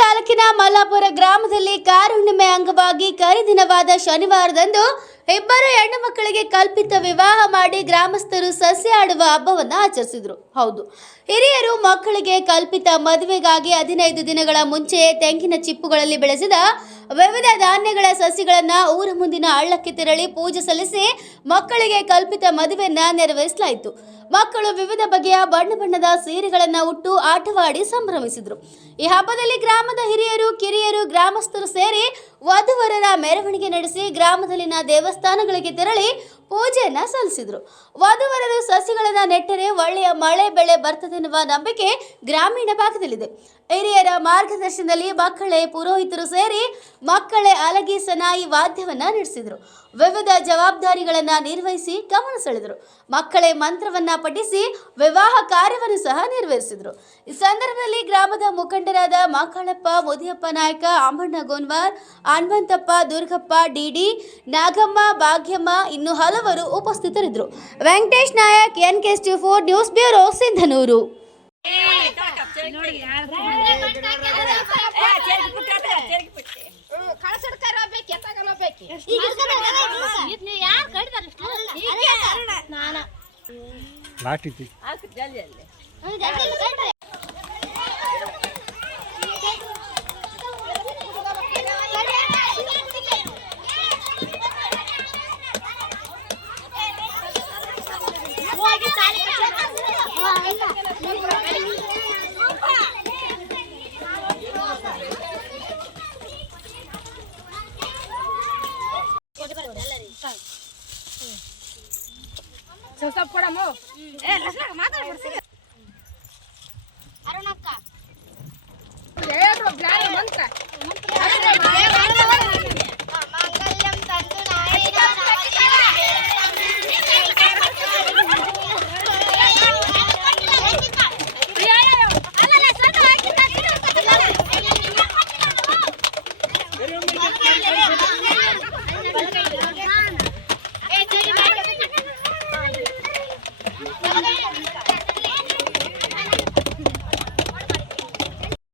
ತಾಲೂಕಿನ ಮಲ್ಲಾಪುರ ಗ್ರಾಮದಲ್ಲಿ ಕಾರುಣ್ಣಿಮೆ ಅಂಗವಾಗಿ ಕರಿದಿನವಾದ ಶನಿವಾರದಂದು ಇಬ್ಬರು ಹೆಣ್ಣು ಮಕ್ಕಳಿಗೆ ಕಲ್ಪಿತ ವಿವಾಹ ಮಾಡಿ ಗ್ರಾಮಸ್ಥರು ಸಸ್ಯ ಆಡುವ ಹಬ್ಬವನ್ನು ಆಚರಿಸಿದರು. ಹೌದು, ಹಿರಿಯರು ಮಕ್ಕಳಿಗೆ ಕಲ್ಪಿತ ಮದುವೆಗಾಗಿ 15 ದಿನಗಳ ಮುಂಚೆಯೇ ತೆಂಗಿನ ಚಿಪ್ಪುಗಳಲ್ಲಿ ಬೆಳೆಸಿದ ವಿವಿಧ ಧಾನ್ಯಗಳ ಸಸಿಗಳನ್ನು ಊರ ಮುಂದಿನ ಹಳ್ಳಕ್ಕೆ ತೆರಳಿ ಪೂಜೆ ಸಲ್ಲಿಸಿ ಮಕ್ಕಳಿಗೆ ಕಲ್ಪಿತ ಮದುವೆಯನ್ನು ನೆರವೇರಿಸಲಾಯಿತು. ಮಕ್ಕಳು ವಿವಿಧ ಬಗೆಯ ಬಣ್ಣ ಬಣ್ಣದ ಸೀರೆಗಳನ್ನು ಉಟ್ಟು ಆಟವಾಡಿ ಸಂಭ್ರಮಿಸಿದರು. ಈ ಹಬ್ಬದಲ್ಲಿ ಗ್ರಾಮದ ಹಿರಿಯರು, ಕಿರಿಯರು, ಗ್ರಾಮಸ್ಥರು ಸೇರಿ ವಧುವರರ ಮೆರವಣಿಗೆ ನಡೆಸಿ ಗ್ರಾಮದಲ್ಲಿನ ದೇವಸ್ಥಾನಗಳಿಗೆ ತೆರಳಿ ಪೂಜೆಯನ್ನ ಸಲ್ಲಿಸಿದರು. ವಧುವರರು ಸಸಿಗಳನ್ನು ನೆಟ್ಟರೆ ಒಳ್ಳೆಯ ಮಳೆ ಬೆಳೆ ಬರ್ತದೆನ್ನುವ ನಂಬಿಕೆ ಗ್ರಾಮೀಣ ಭಾಗದಲ್ಲಿದೆ. ಹಿರಿಯರ ಮಾರ್ಗದರ್ಶನದಲ್ಲಿ ಮಕ್ಕಳೇ ಪುರೋಹಿತರು ಸೇರಿ ಮಕ್ಕಳೇ ಅಲಗಿ ಸನಾಯಿ ವಾದ್ಯವನ್ನ ನಡೆಸಿದರು. ವಿವಿಧ ಜವಾಬ್ದಾರಿಗಳನ್ನು ನಿರ್ವಹಿಸಿ ಗಮನ ಸೆಳೆದರು. ಮಕ್ಕಳೇ ಮಂತ್ರವನ್ನ ಪಠಿಸಿ ವಿವಾಹ ಕಾರ್ಯವನ್ನು ಸಹ ನೆರವೇರಿಸಿದರು. ಈ ಸಂದರ್ಭದಲ್ಲಿ ಗ್ರಾಮದ ಮುಖಂಡರಾದ ಮಾಕಾಳಪ್ಪ, ಮುದಿಯಪ್ಪ ನಾಯಕ, ಅಮ್ಮಣ್ಣ ಗೋನ್ವಾರ್, ಹನುಮಂತಪ್ಪ, ದುರ್ಗಪ್ಪ, ಡಿಡಿ, ನಾಗಮ್ಮ, ಭಾಗ್ಯಮ್ಮ ಇನ್ನು ಹಲವರು ಉಪಸ್ಥಿತರಿದ್ದರು. Venkatesh Nayak, NK24 news bureau, Sindhanur. ಅರುಣಕ್ಕ